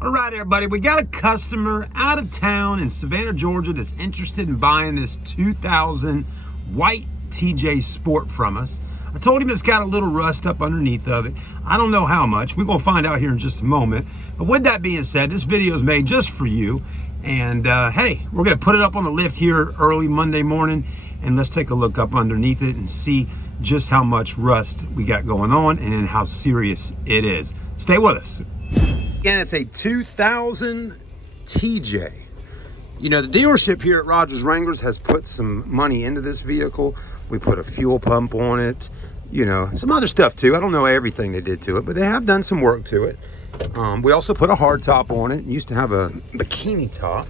All right, everybody, we got a customer out of town in Savannah, Georgia that's interested in buying this 2000 white TJ Sport from us. I told him it's got a little rust up underneath of it. I don't know how much. We're going to find out here in just a moment. But with that being said, this video is made just for you. And hey, we're going to put it up on the lift here early Monday morning. And let's take a look up underneath it and see just how much rust we got going on and how serious it is. Stay with us. Again, it's a 2000 TJ. You know, the dealership here at Jeep Wranglers has put some money into this vehicle. We put a fuel pump on it, you know, some other stuff too. I don't know everything they did to it, but they have done some work to it. We also put a hard top on it. It used to have a bikini top.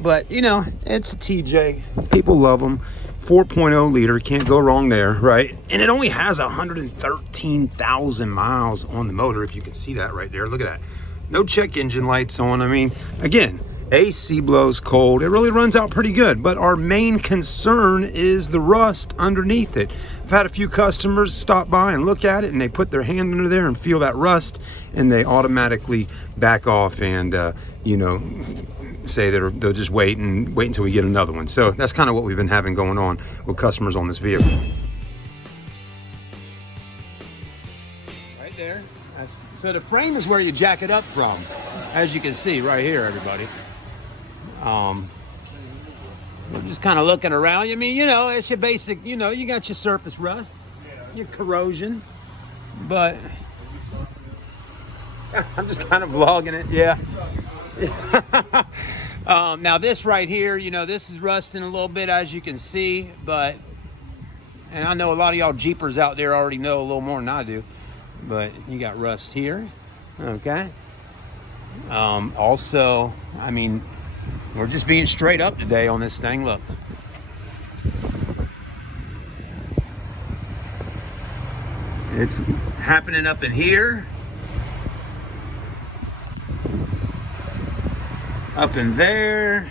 But, you know, it's a TJ. People love them. 4.0 liter, can't go wrong there, right? And it only has 113,000 miles on the motor, if you can see that right there. Look at that. No check engine lights on. I mean, again, AC blows cold. It really runs out pretty good, but our main concern is the rust underneath it. I've had a few customers stop by and look at it, and they put their hand under there and feel that rust, and they automatically back off and, you know, say they'll just wait until we get another one. So that's kind of what we've been having going on with customers on this vehicle. Right there. So the frame is where you jack it up from, as you can see right here, everybody. We're just kind of looking around. I mean, you know, it's your basic, you know, you got your surface rust, your corrosion, but I'm just kind of vlogging it, yeah. Now this right here, you know, this is rusting a little bit, as you can see, but, and I know a lot of y'all Jeepers out there already know a little more than I do, but you got rust here, okay. Also, I mean, we're just being straight up today on this thing. Look, it's happening up in here, up in there.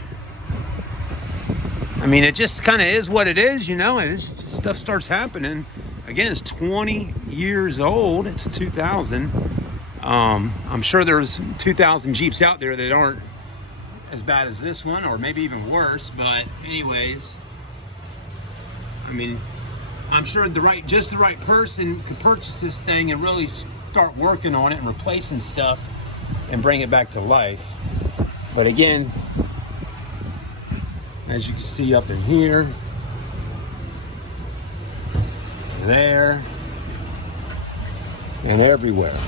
I mean, it just kind of is what it is, you know, and this stuff starts happening. Again, it's 20 years old. It's a 2000. I'm sure there's 2000 Jeeps out there that aren't as bad as this one, or maybe even worse, but anyways, I mean, I'm sure just the right person could purchase this thing and really start working on it and replacing stuff and bring it back to life. But again, as you can see up in here, there, and everywhere.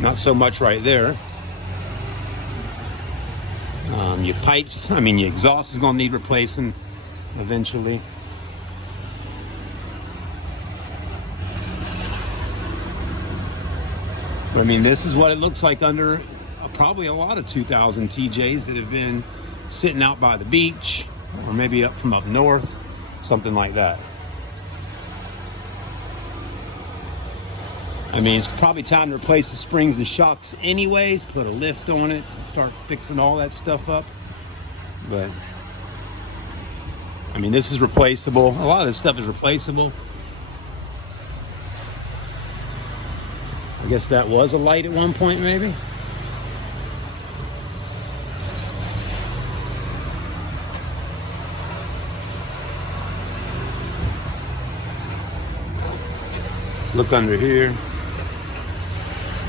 Not so much right there. Your pipes, I mean, your exhaust is going to need replacing eventually. I mean, this is what it looks like under probably a lot of 2000 TJs that have been sitting out by the beach, or maybe up from up north, something like that. I mean, it's probably time to replace the springs and shocks anyways, put a lift on it, and start fixing all that stuff up. But, I mean, this is replaceable. A lot of this stuff is replaceable. I guess that was a light at one point, maybe. Let's look under here.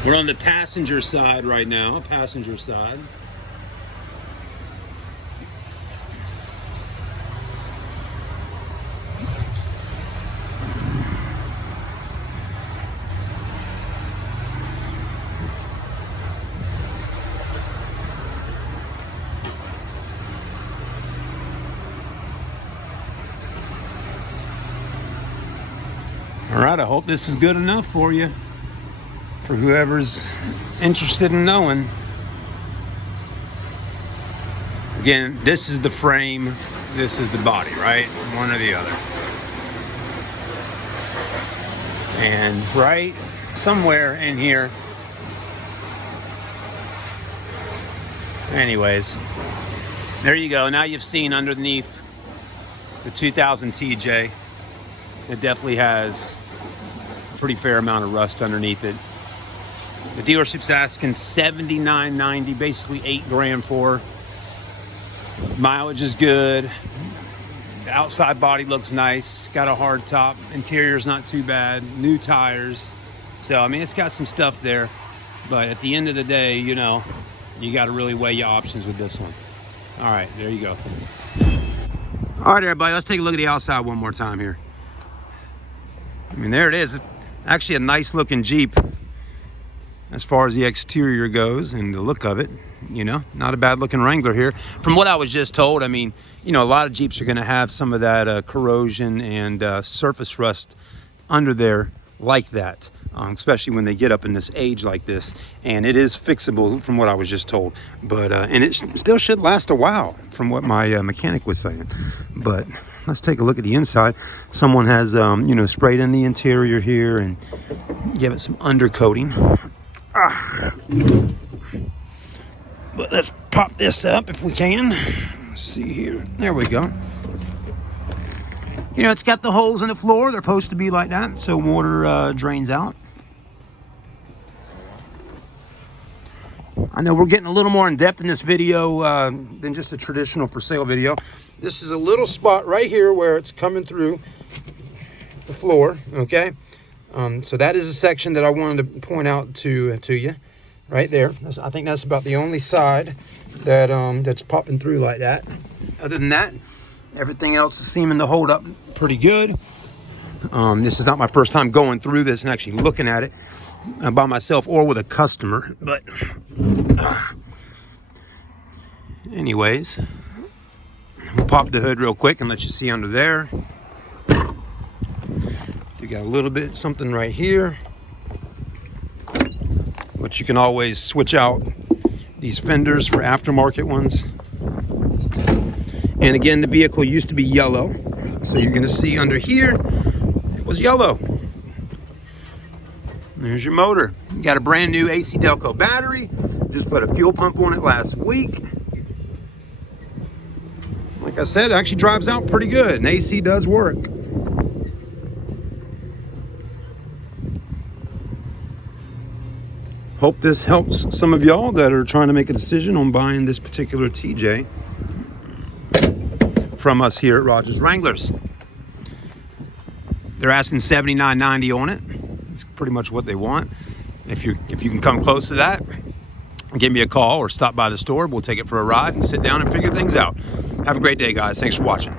We're on the passenger side right now, passenger side. All right, I hope this is good enough for you, for whoever's interested in knowing. Again, this is the frame, this is the body, right? One or the other. And right somewhere in here, anyways, there you go. Now you've seen underneath the 2000 TJ. It definitely has a pretty fair amount of rust underneath it. The dealership's asking $79.90, basically $8 grand for. Mileage is good. The outside body looks nice. Got a hard top. Interior's not too bad. New tires. So, I mean, it's got some stuff there. But at the end of the day, you know, you got to really weigh your options with this one. All right, there you go. All right, everybody, let's take a look at the outside one more time here. I mean, there it is. Actually a nice looking Jeep as far as the exterior goes and the look of it. You know, not a bad looking Wrangler here. From what I was just told, I mean, you know, a lot of Jeeps are going to have some of that corrosion and surface rust under there like that, especially when they get up in this age like this. And it is fixable from what I was just told. But and it still should last a while from what my mechanic was saying. But let's take a look at the inside. Someone has, you know, sprayed in the interior here and give it some undercoating. But let's pop this up if we can. Let's see here. There we go. You know, it's got the holes in the floor. They're supposed to be like that, so water drains out. I know we're getting a little more in depth in this video than just a traditional for sale video. This is a little spot right here where it's coming through the floor, okay? So that is a section that I wanted to point out to you. Right there. I think that's about the only side that that's popping through like that. Other than that, everything else is seeming to hold up pretty good. This is not my first time going through this and actually looking at it by myself or with a customer. But anyways, we'll pop the hood real quick and let you see under there. You got a little bit something right here. But you can always switch out these fenders for aftermarket ones. And again, the vehicle used to be yellow. So you're gonna see under here, it was yellow. There's your motor. You got a brand new AC Delco battery. Just put a fuel pump on it last week. Like I said, it actually drives out pretty good, and AC does work. Hope this helps some of y'all that are trying to make a decision on buying this particular TJ from us here at Rogers Wranglers. They're asking $79.90 on it. It's pretty much what they want. If you can come close to that, give me a call or stop by the store. We'll take it for a ride and sit down and figure things out. Have a great day, guys. Thanks for watching.